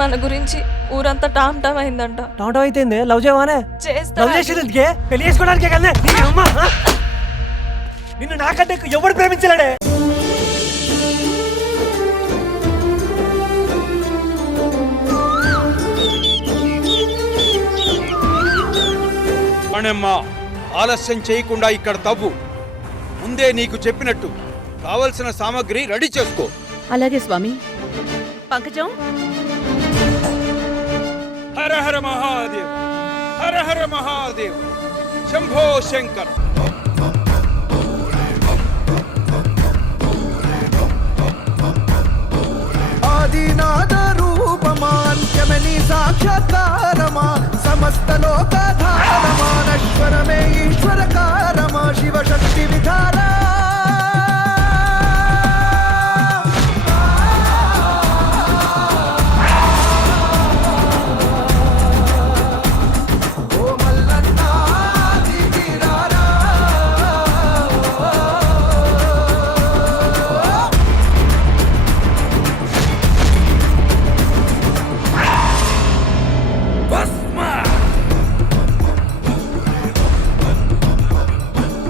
మన గురించి ఊరంతా టామ్ టామ్ అయిందంట. టామ్ అయితే లవ్ చేయవానే? లవ్ చేసేందుకే పెళ్లి చేసుకోవడానికే కదా. నిన్ను నాకంటే ఎవడు ప్రేమించలేడే. ఆలస్యం చేయకుండా ఇక్కడ తవ్వు. ముందే నీకు చెప్పినట్టు కావలసిన సామగ్రి రెడీ చేసుకో. అలాగే స్వామి. పంకజం. హర హర మహాదేవ్, హర హర మహాదేవ్, శంభో శంకర్. ఆదినాద రూపమాన్యమని సాక్షాత్కారమా సమస్త లోకాధారమా నశ్వరమే ఈశ్వరకారమా శివశక్తి విధారా.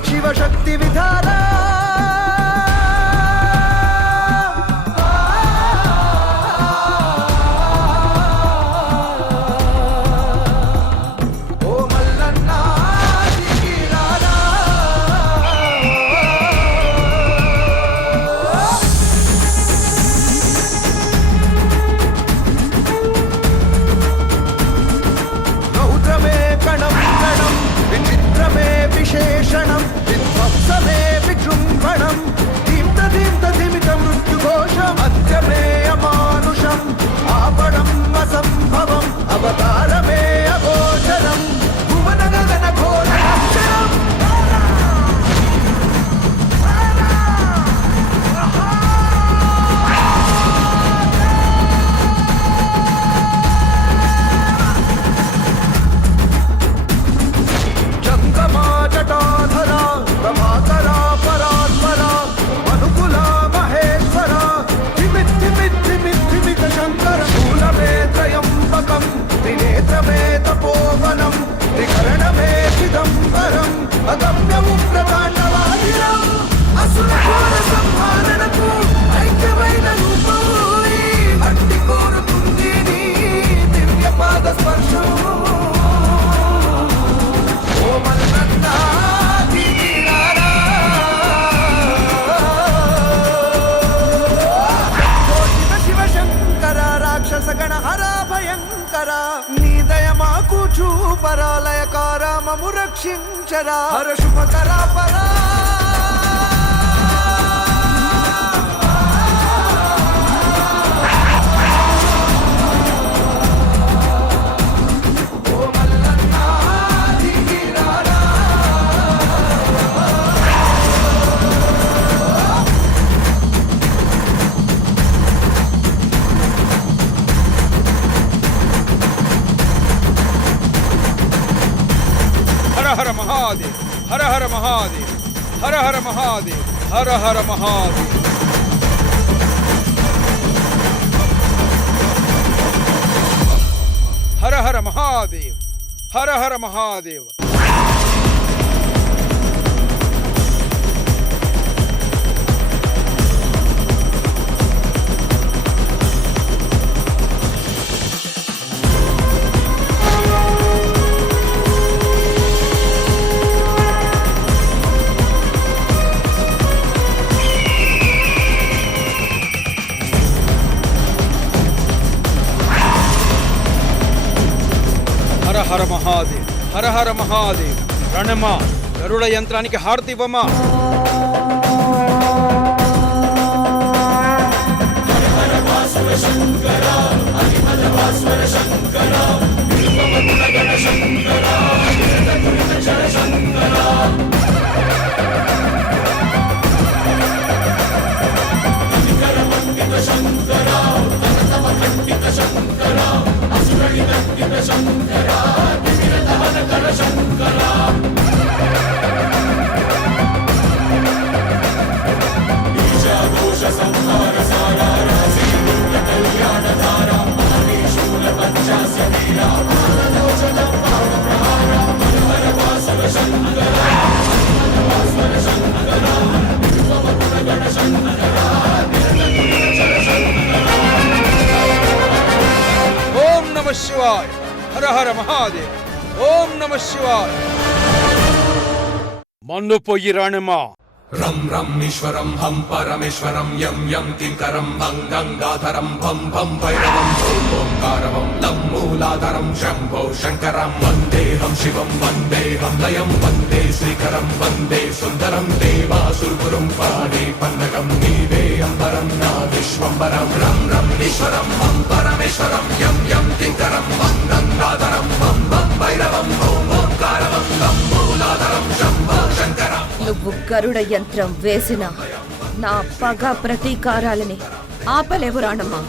శివశక్తి విధారా. ఓ మల్లన్న దిగిరారా. రౌద్రమే కణం కణం విచిత్రమే విశేషణం విధ్వంసమే విజృంభణం దీప్త దీప్త ధిమిత మృత్యుఘోషం అత్యమే అమానుషం ఆపడం అసంభవం అవతారమే అగోచరం భువన గగన ఘోర అక్షరం. జంగమా జటాధరా ప్రభాకరా పరాత్పరా మనుకుల మహేశ్వర ధిమిత్ శంకర శూలమే త్రయంబకం త్రినేత్రమే తపోవనం త్రికరణమే చిదంబరం అగమ్యము ప్రతాండవాదిరం అసుర ఘోర సంహారణకు ఐక్యమైన రూపము అట్టి కోరుతుంది నీ దివ్య పాద స్పర్శం. ఓ మల్లన్న దిగిరారా. ఓ శివ శివ శంకర రాక్షస గణ హర భయంకర నీ దయ మాకు చూపరా లయకార మము రక్షించరా హర శుభకర పరా. హర హర మహాదేవ్, హర హర మహాదేవ్, హర హర మహాదేవ్, హర హర మహాదేవ్. హర హర మహాదేవ్, హర హర మహాదేవ్. హర హర మహాదేవ్, హర హర మహాదేవ్. రణమా గరుడ యంత్రానికి హారతి ఇవ్వమా. సంహార సారా రాసి కళ్యాణ ధార నమ శివాయ. హర హర మహాదేవ్. ఓం నమ శివాయ. మన్ను పొయ్యి రాణమా. రం రం ఈశ్వరం హం పరమేశ్వరం యం యం కింకరం భం గంగాధరం భం భం భైరవం ఓం ఓంకారవం లం మూలాధరం శంభో శంకరం వందేహం శివం వందేహం లయం వందే శ్రీకరం వందే సుందరం దేవాసురగురుం పాడే పన్నగం నీవే అంబరం నా విశ్వంబరం. రం రం ఈశ్వరం హం పరమేశ్వరం యం యం కింకరం భం గంగాధరం భం భం భైరవం ఓం ఓంకారవం లం మూలాధరం శంభో శంకరం. నువ్వు గరుడ యంత్రం వేసిన నా పగ ప్రతీకారాలని ఆపలేవు రాణమ్మా.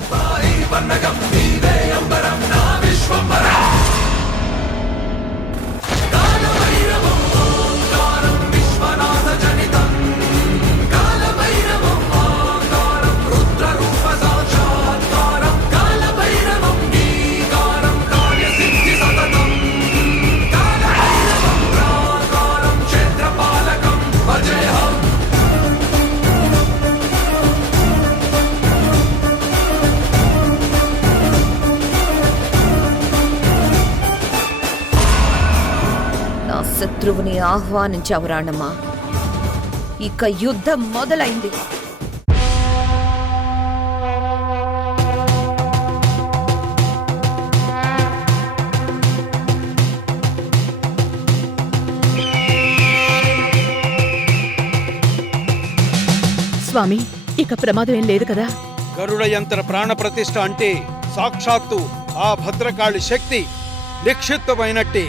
శత్రువుని ఆహ్వానించావు రాణమ్మా. ఇక యుద్ధం మొదలైంది. స్వామి, ఇక ప్రమాదం ఏం లేదు కదా? గరుడ యంత్ర ప్రాణ ప్రతిష్ఠ అంటే సాక్షాత్తు ఆ భద్రకాళి శక్తి నిక్షిప్తమైనట్టే.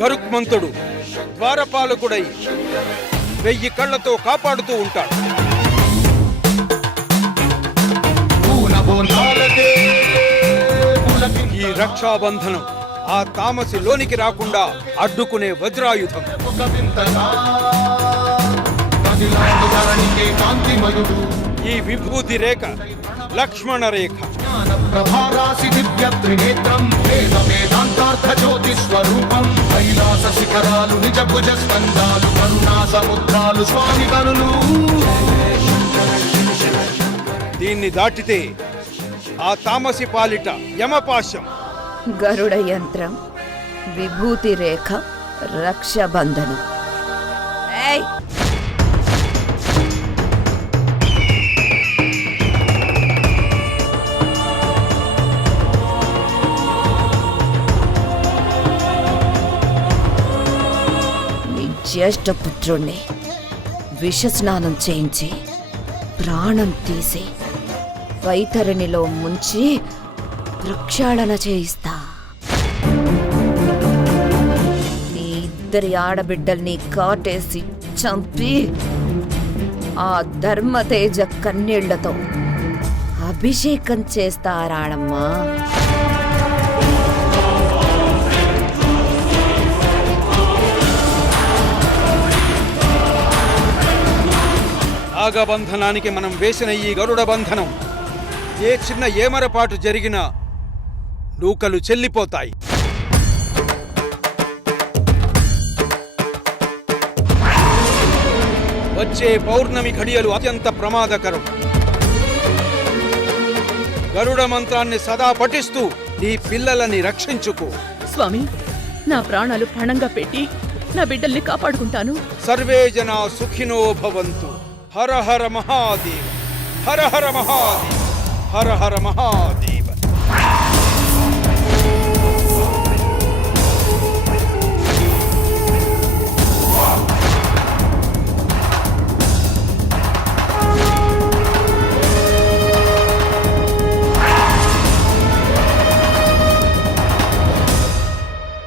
గరుక్మంతుడు ద్వారపాలకుడై 1000 కళ్లతో కాపాడుతూ ఉంటాడు. ఈ రక్షాబంధనం ఆ తామసి లోనికి రాకుండా అడ్డుకునే వజ్రాయుధం. ఈ విభూతి రేఖ లక్ష్మణ రేఖ. ప్రభారాసి దివ్య త్రినేత్రం వేద వేదాంతార్థ జ్యోతి స్వరూపం కైలాస శిఖరాలు నిజ భుజ స్కందాలు కరుణా సముద్రాలు స్వామి కనులు. దీన్ని దాటితే ఆ తామసి పాలిట యమపాశం. గరుడ యంత్రం, విభూతి రేఖ, రక్షబంధనం. ఏయ్! జ్యేష్ఠపుత్రుణ్ణి విషస్నానం చేయించి ప్రాణం తీసి వైతరిణిలో ముంచి ప్రక్షాళన చేయిస్తా. నీ 2 ఆడబిడ్డల్ని కాటేసి చంపి ఆ ధర్మతేజ కన్నీళ్లతో అభిషేకం చేస్తా రాణమ్మా. నాగబంధనానికి మనం వేసిన ఈ గరుడ బంధనం ఏ చిన్న ఏమరపాటు జరిగినా నూకలు చెల్లిపోతాయి. వచ్చే పౌర్ణమి ఘడియలు అత్యంత ప్రమాదకరం. గరుడ మంత్రాన్ని సదా పఠిస్తూ నీ పిల్లలని రక్షించుకో. స్వామి, నా ప్రాణాలు పణంగా పెట్టి నా బిడ్డల్ని కాపాడుకుంటాను. సర్వే జనా సుఖినో భవంతు. హర హర మహాదేవ్. హర హర మహాదేవ్. హర హర మహాదేవ్.